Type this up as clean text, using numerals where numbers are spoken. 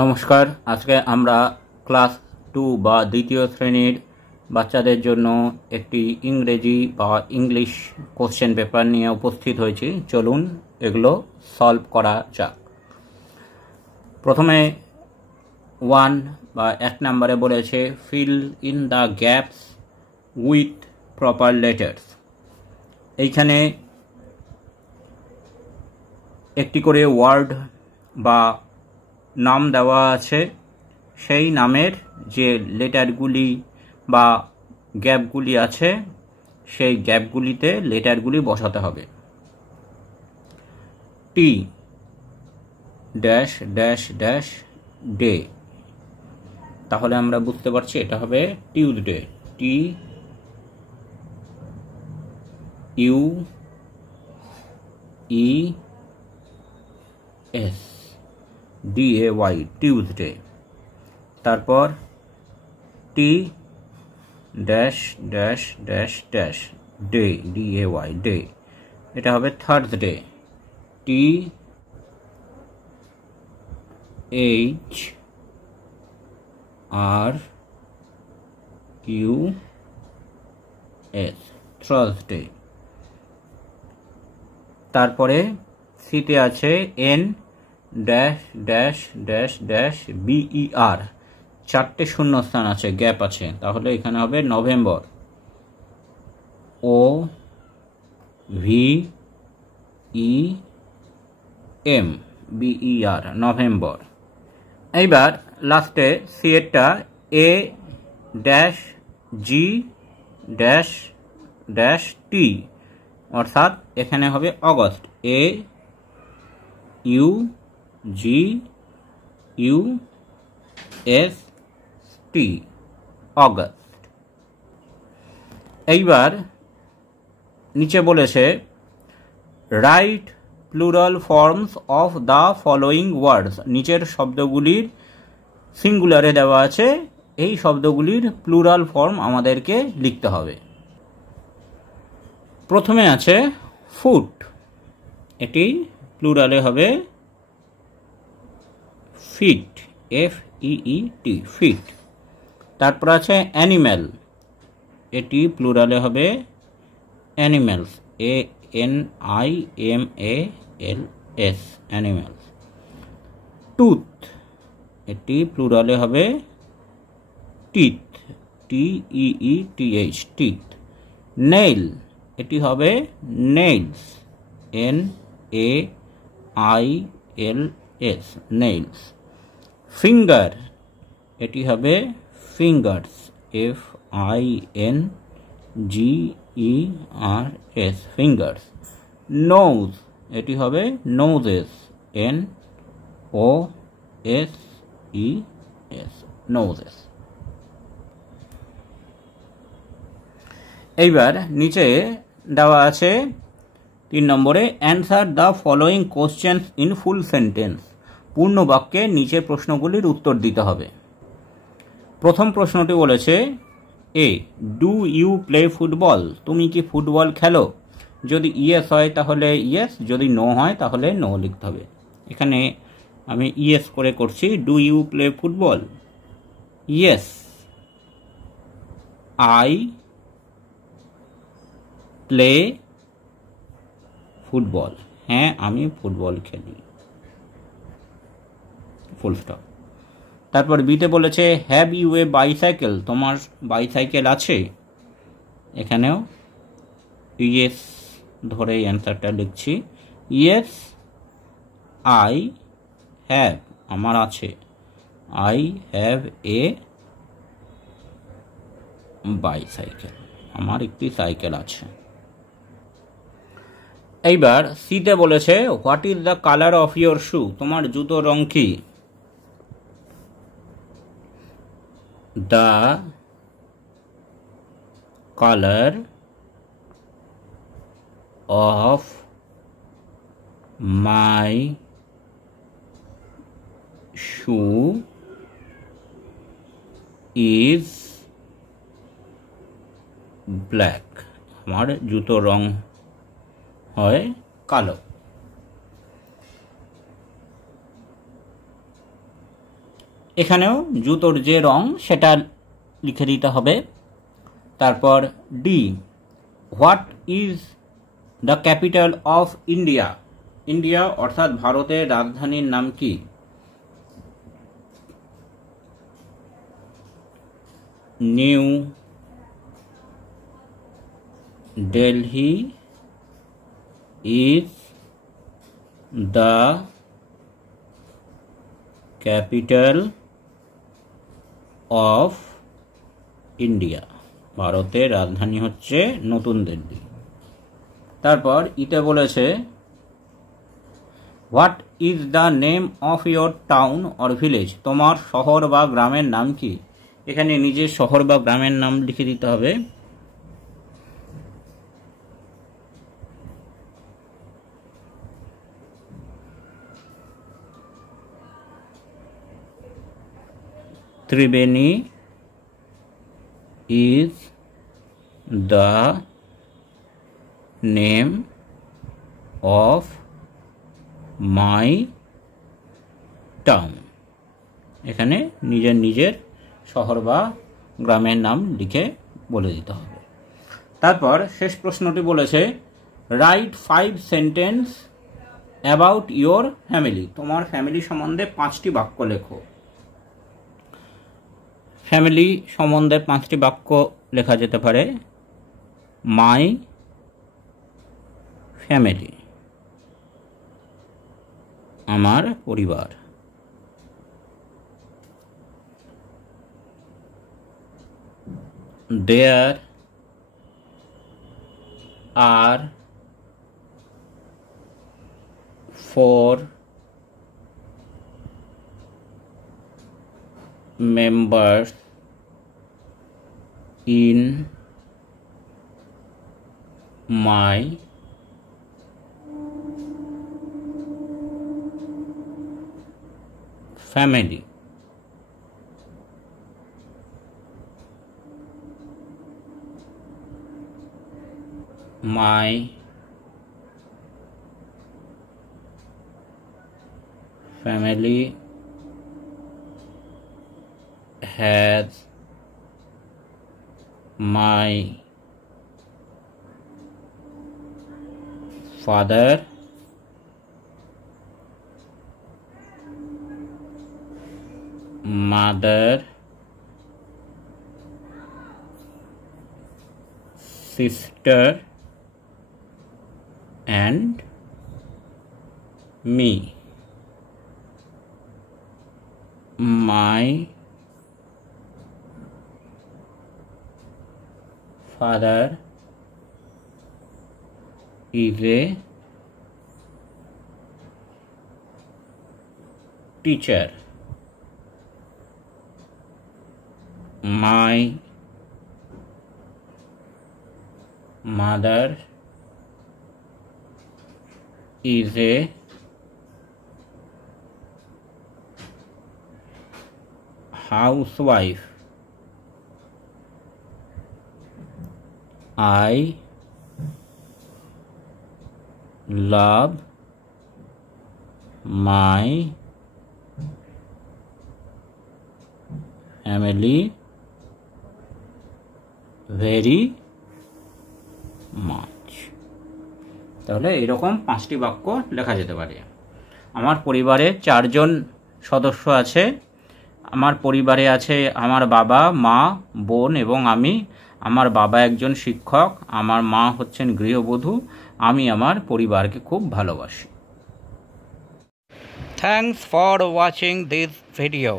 নমস্কার। আজকে আমরা ক্লাস 2 বা দ্বিতীয় শ্রেণীর বাচ্চাদের জন্য একটি ইংরেজি বা ইংলিশ কোশ্চেন পেপার নিয়ে উপস্থিত হয়েছি। চলুন এগুলো সলভ করা যাক। প্রথমে 1 বা 1 নম্বরে বলেছে fill in the gaps with proper letters. এইখানে একটি করে ওয়ার্ড বা নাম দেওয়া আছে, সেই নামের যে লেটারগুলি বা গ্যাপগুলি আছে সেই গ্যাপগুলিতে লেটারগুলি বসাতে হবে। T dash dash dash day, তাহলে আমরা বুঝতে পারছি এটা হবে Tuesday. T U E S DAY Tuesday. তারপর T dash dash dash dash day DAY day, এটা হবে Thursday. T H R U S Thursday. তারপরে সিতে আছে N dash dash dash dash BER, 4টে শূন্যস্থান আছে, গ্যাপ আছে, তাহলে এখানে হবে নভেম্বর। OVEM BER November. এইবার লাস্টে সি এরটা A dash G dash dash T, অর্থাৎ এখানে হবে অগস্ট। AUGUST August. এইবার নিচে বলেছে write plural forms of the following words. নিচের শব্দগুলির সিঙ্গুলারে দেওয়া আছে, এই শব্দগুলির প্লুরাল ফর্ম আমাদেরকে লিখতে হবে। প্রথমে আছে ফুট, এটি প্লুরালে হবে ফিট, FEET ফিট। তারপর আছে অ্যানিম্যাল, এটি প্লুরালে হবে অ্যানিম্যালস, ANIMALS অ্যানিম্যালস। টুথ, এটি প্লুরালে হবে টিথ, TEETH টিথ। নেইল, এটি হবে নেইলস, NAILS নেইলস। ফিঙ্গার, এটি হবে ফিঙ্গার্স, FINGERS ফিঙ্গার্স। নোজ, এটি হবে নোজেস, NOSES নোজেস। এইবার নিচে দেওয়া আছে 3 নম্বরে answer the following questions in full sentence. পূর্ণ বাক্যে নিচের প্রশ্নগুলির উত্তর দিতে হবে। প্রথম প্রশ্নটি বলেছে এ ডু ইউ প্লে ফুটবল, তুমি কি ফুটবল খেলো? যদি ইয়েস হয় তাহলে ইয়েস, যদি নো হয় তাহলে নো লিখতে হবে। এখানে আমি ইয়েস করে করছি। Do you play football? Yes I play football, হ্যাঁ আমি ফুটবল খেলি, ফুল স্টপ। তারপর বিতে বলেছে হ্যাভ ইউ এ বাইসাইকেল, তোমার বাইসাইকেল আছে? এখানেও ইয়েস ধরে অ্যান্সারটা লিখছি। ইয়েস আই হ্যাভ, আমার আছে, আই হ্যাভ এ বাইসাইকেল, আমার একটি সাইকেল আছে। এইবার সিতে বলেছে what is the colour of your shoe, তোমার জুতোর রং কি? The colour of my shoe is black, আমার জুতোর রং হয় কালো। এখানেও জুতোর যে রং সেটা লিখে দিতে হবে। তারপর D, what is the capital of India? India অর্থাৎ ভারতের রাজধানীর নাম কি? New Delhi is the capital of India. ভারতের রাজধানী হচ্ছে নতুন দিল্লি। তারপর ইতে বলেছে what is the name of your town or village? তোমার শহর বা গ্রামের নাম কি? এখানে নিজের শহর বা গ্রামের নাম লিখে দিতে হবে। Triveni is the name of my town. এখানে নিজের শহর বা গ্রামের নাম লিখে বলে দিতে হবে। তারপর শেষ প্রশ্নটি বলেছে right 5 sentence about your family. তোমার ফ্যামিলি সম্বন্ধে 5টি বাক্য লেখো। ফ্যামিলি সম্বন্ধে 5টি বাক্য লেখা যেতে পারে। মাই ফ্যামিলি, আমার পরিবার। দেয়ার আর 4 members in my family. My family has my father, mother, sister and me. My father is a teacher. My mother is a housewife. I love my family very much. তাহলে এরকম 5টি বাক্য লেখা যেতে পারে। আমার পরিবারে 4 জন সদস্য আছে। আমার পরিবারে আছে আমার বাবা, মা, বোন এবং আমি। আমার বাবা একজন শিক্ষক, আমার মা হচ্ছেন গৃহবধূ। আমি আমার পরিবারকে খুব ভালোবাসি। Thanks for watching this video.